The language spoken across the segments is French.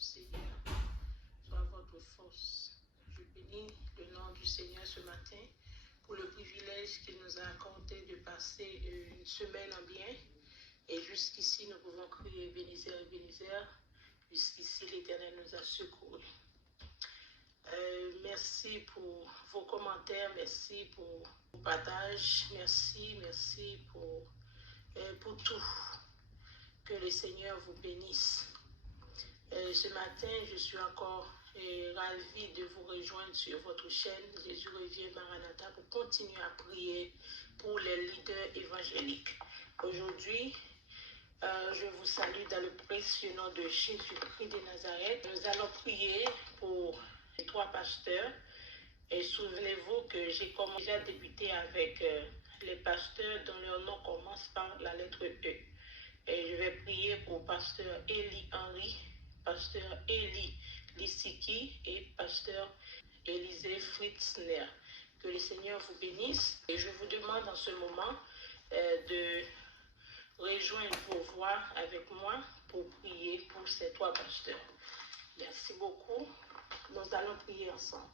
Seigneur soit votre force. Je bénis le nom du Seigneur ce matin pour le privilège qu'il nous a accordé de passer une semaine en bien. Et jusqu'ici, nous pouvons crier Bénézer et Bénézer. Jusqu'ici, l'Éternel nous a secourus. Merci pour vos commentaires, merci pour vos partages, merci pour tout. Que le Seigneur vous bénisse. Ce matin, je suis encore ravie de vous rejoindre sur votre chaîne Jésus revient Maranatha pour continuer à prier pour les leaders évangéliques. Aujourd'hui, je vous salue dans le précieux nom de Jésus-Christ de Nazareth. Nous allons prier pour les 3 pasteurs. Et souvenez-vous que j'ai déjà débuté avec les pasteurs dont leur nom commence par la lettre E. Et je vais prier pour pasteur Eli Henry, pasteur Eli Lissiki et pasteur Élisée Fritzner. Que le Seigneur vous bénisse. Et je vous demande en ce moment de rejoindre vos voix avec moi pour prier pour ces 3 pasteurs. Merci beaucoup. Nous allons prier ensemble.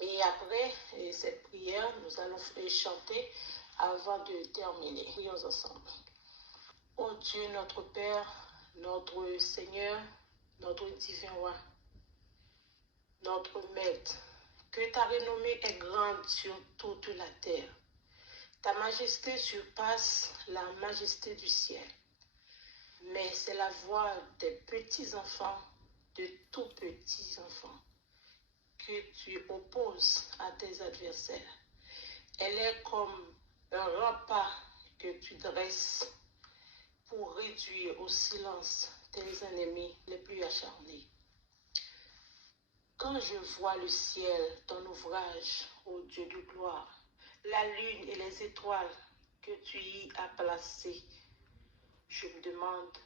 Et après cette prière, nous allons chanter avant de terminer. Prions ensemble. Ô Dieu, notre Père, notre Seigneur, notre divin roi, notre Maître, que ta renommée est grande sur toute la terre. Ta majesté surpasse la majesté du ciel. Mais c'est la voix des petits-enfants, de tout petits-enfants, que tu opposes à tes adversaires. Elle est comme un rempart que tu dresses pour réduire au silence tes ennemis les plus acharnés. Quand je vois le ciel, ton ouvrage, ô Dieu de gloire, la lune et les étoiles que tu y as placées, je me demande,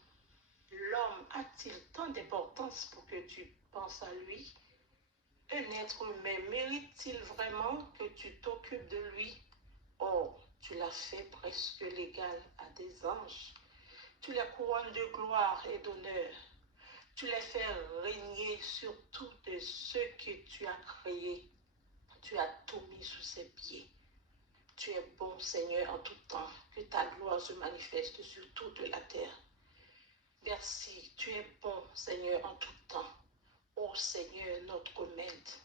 l'homme a-t-il tant d'importance pour que tu penses à lui? Un être humain mérite-t-il vraiment que tu t'occupes de lui? Or, tu l'as fait presque l'égal à des anges. Tu les couronnes de gloire et d'honneur. Tu les fais régner sur tous de ceux que tu as créés. Tu as tout mis sous ses pieds. Tu es bon, Seigneur, en tout temps. Que ta gloire se manifeste sur toute la terre. Merci, tu es bon, Seigneur, en tout temps. Ô Seigneur, notre Maître,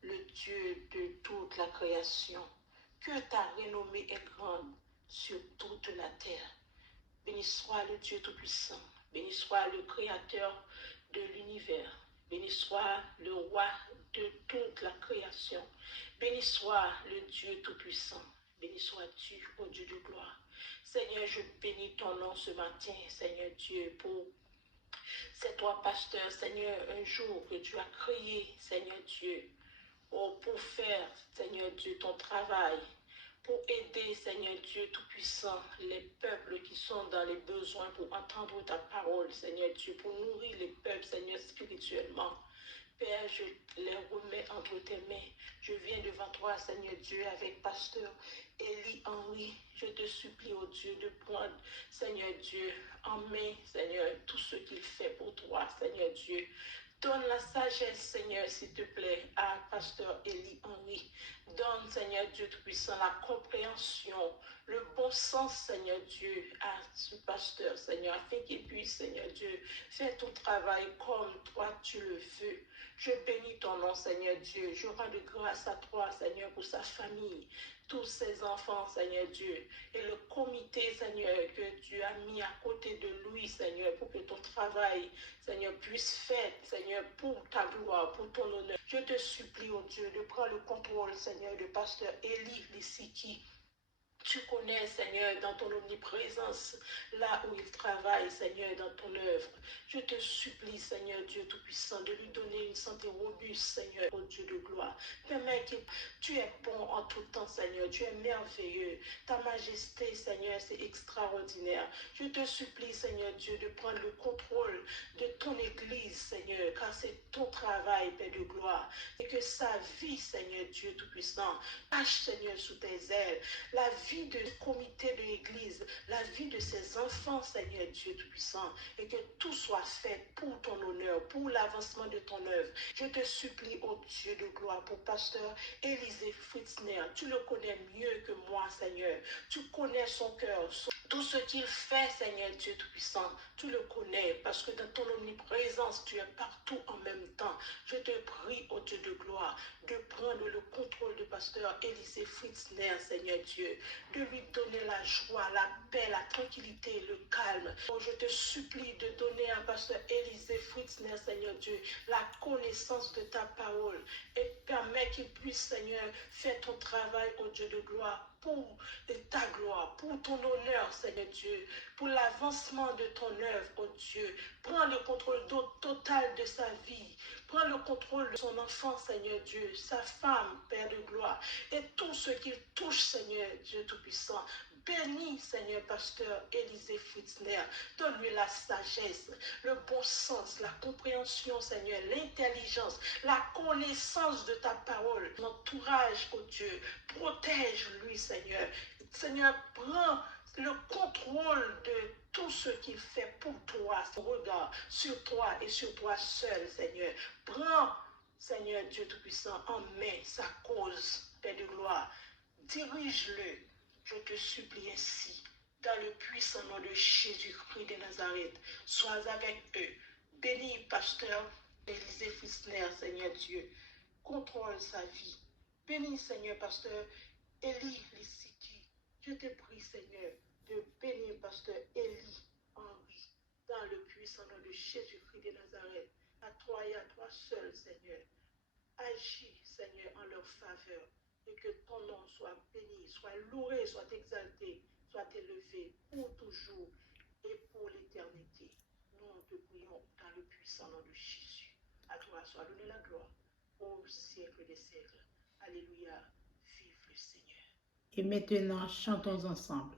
le Dieu de toute la création, que ta renommée est grande sur toute la terre. Béni soit le Dieu Tout-Puissant, béni soit le Créateur de l'univers, béni soit le Roi de toute la création, béni soit le Dieu Tout-Puissant, béni sois-tu, ô Dieu de gloire. Seigneur, je bénis ton nom ce matin, Seigneur Dieu, pour ces 3 pasteurs, Seigneur, un jour que tu as créé, Seigneur Dieu, pour faire, Seigneur Dieu, ton travail, pour aider, Seigneur Dieu Tout-Puissant, les peuples qui sont dans les besoins, pour entendre ta parole, Seigneur Dieu, pour nourrir les peuples, Seigneur, spirituellement. Père, je les remets entre tes mains. Je viens devant toi, Seigneur Dieu, avec pasteur Eli Henry. Je te supplie, oh Dieu, de prendre, Seigneur Dieu, en main, Seigneur, tout ce qu'il fait pour toi, Seigneur Dieu. Donne la sagesse, Seigneur, s'il te plaît, à pasteur Eli Henry. Donne, Seigneur Dieu Tout-Puissant, la compréhension, le bon sens, Seigneur Dieu, à ce pasteur, Seigneur, afin qu'il puisse, Seigneur Dieu, faire ton travail comme toi tu le veux. Je bénis ton nom, Seigneur Dieu. Je rends de grâce à toi, Seigneur, pour sa famille, tous ses enfants, Seigneur Dieu, et le comité, Seigneur, que tu as mis à côté de lui, Seigneur, pour que ton travail, Seigneur, puisse faire, Seigneur, pour ta gloire, pour ton honneur. Je te supplie, oh Dieu, de prendre le contrôle, Seigneur, de pasteur Eli Lissiki. Tu connais, Seigneur, dans ton omniprésence, là où il travaille, Seigneur, dans ton œuvre. Je te supplie, Seigneur Dieu Tout-Puissant, de lui donner une santé robuste, Seigneur, ô Dieu de gloire. Permets que tu es bon en tout temps, Seigneur. Tu es merveilleux. Ta majesté, Seigneur, c'est extraordinaire. Je te supplie, Seigneur Dieu, de prendre le contrôle de ton Église, Seigneur, car c'est ton travail, Père de gloire. Et que sa vie, Seigneur Dieu Tout-Puissant, cache, Seigneur, sous tes ailes. La vie vie de comité de l'Église, la vie de ses enfants, Seigneur Dieu Tout-Puissant, et que tout soit fait pour ton honneur, pour l'avancement de ton œuvre. Je te supplie, ô Dieu de gloire, pour pasteur Élisée Fritzner. Tu le connais mieux que moi, Seigneur. Tu connais son cœur, tout ce qu'il fait, Seigneur Dieu Tout-Puissant. Tu le connais parce que dans ton omniprésence, tu es partout en même temps. Je te prie, ô Dieu de gloire, de prendre le contrôle du pasteur Élisée Fritzner, Seigneur Dieu, de lui donner la joie, la paix, la tranquillité, le calme. Oh, je te supplie de donner à pasteur Élisée Fritzner, Seigneur Dieu, la connaissance de ta parole et permets qu'il puisse, Seigneur, faire ton travail, ô Dieu de gloire, pour ta gloire, pour ton honneur, Seigneur Dieu, pour l'avancement de ton œuvre, ô Dieu. Prends le contrôle total de sa vie. Prends le contrôle de son enfant, Seigneur Dieu, sa femme, Père de gloire, et tout ce qu'il touche, Seigneur Dieu Tout-Puissant. Bénis, Seigneur, pasteur Élisée Fritzner. Donne-lui la sagesse, le bon sens, la compréhension, Seigneur, l'intelligence, la connaissance de ta parole. L'entourage, oh Dieu, protège-lui, Seigneur. Seigneur, prends le contrôle de tout ce qu'il fait pour toi, son regard sur toi et sur toi seul, Seigneur. Prends, Seigneur Dieu Tout-Puissant, en main sa cause, Père de gloire. Dirige-le, je te supplie ainsi, dans le puissant nom de Jésus-Christ de Nazareth. Sois avec eux. Bénis, pasteur Élisée Fritzner, Seigneur Dieu. Contrôle sa vie. Bénis, Seigneur, pasteur Élie Lissiki. Je te prie, Seigneur, de bénir pasteur Élie Henry, dans le puissant nom de Jésus-Christ de Nazareth. À toi et à toi seul, Seigneur. Agis, Seigneur, en leur faveur. Et que ton nom soit béni, soit loué, soit exalté, soit élevé pour toujours et pour l'éternité. Nous te prions dans le puissant nom de Jésus. À toi soit donnée la gloire au siècle des siècles. Alléluia. Vive le Seigneur. Et maintenant, chantons ensemble.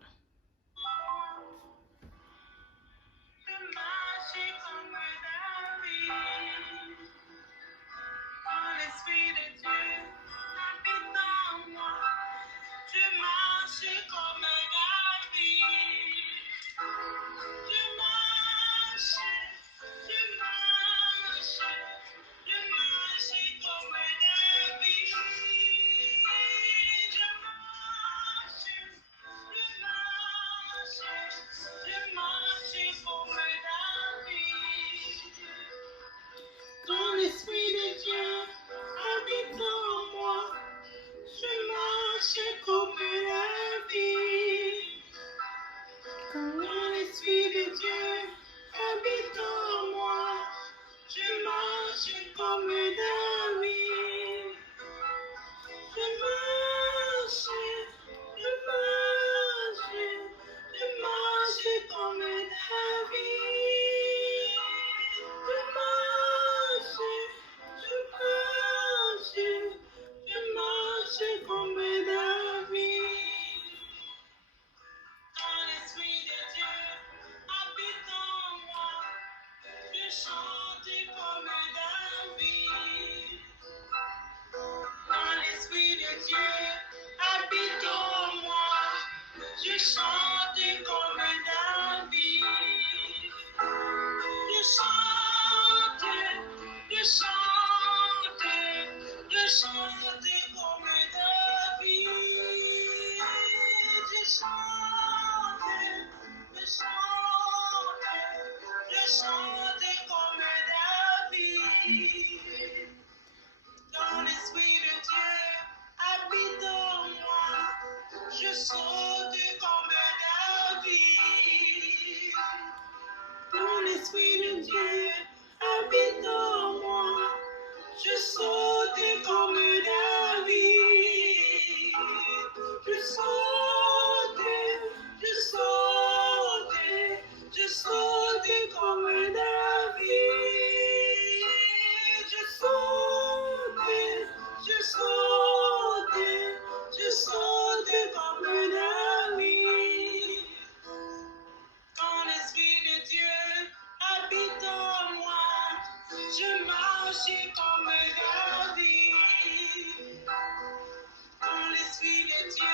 Quand l'Esprit de Dieu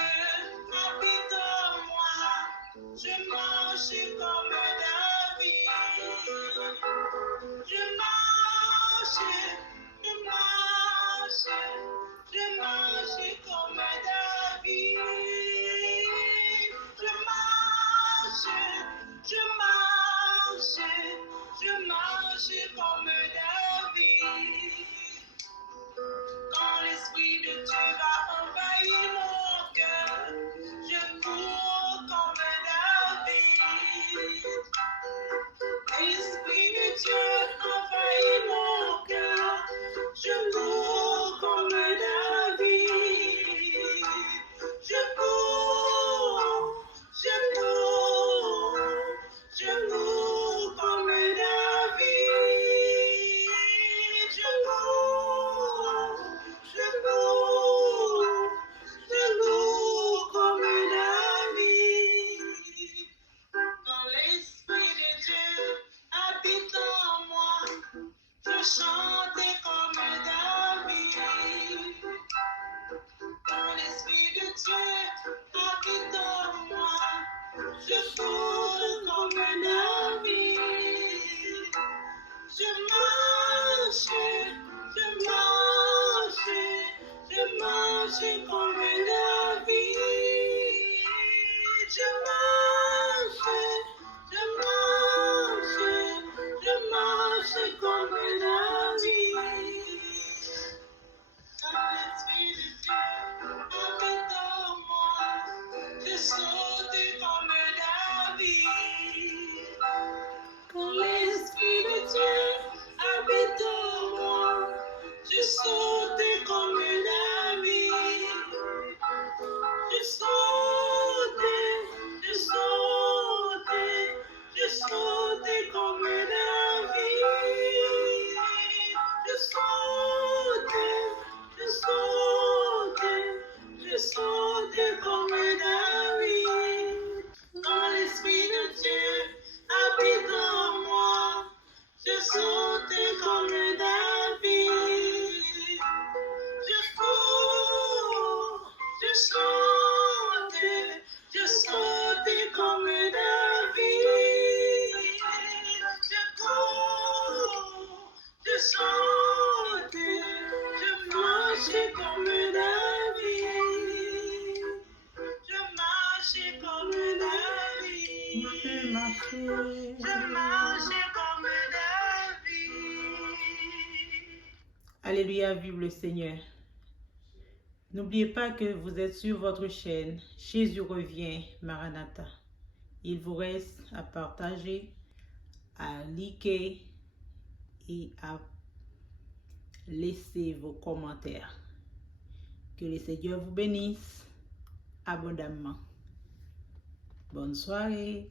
habite je marche comme David. Quand l'Esprit de Dieu va envahir mon cœur, je cours comme David. L'Esprit de Dieu envahit mon cœur, je cours comme David. Je cours, je cours, je cours comme David. Je cours, je cours, je cours comme David. Quand l'Esprit de Dieu habite en moi, je chante comme David. Quand l'Esprit de Dieu habite en moi, je cours comme David. Je marche, je marche, je marche comme David. Je marche, je marche, je marche comme David. Quand l'Esprit de Dieu habite en moi, je saute comme David. Quand l'Esprit de Dieu habite en moi, je saute comme David. Je saute, je saute, je saute comme David. Je saute, je saute, je saute comme David. Quand l'Esprit de Dieu habite en moi, je saute comme David. Je cours, je saute comme David. Je cours, je saute, je marche comme David. Je marche comme David. Je marchais. Je marche comme David. Alléluia, vive le Seigneur. N'oubliez pas que vous êtes sur votre chaîne. Jésus revient, Maranatha. Il vous reste à partager, à liker et à laisser vos commentaires. Que le Seigneur vous bénisse abondamment. Bonne soirée.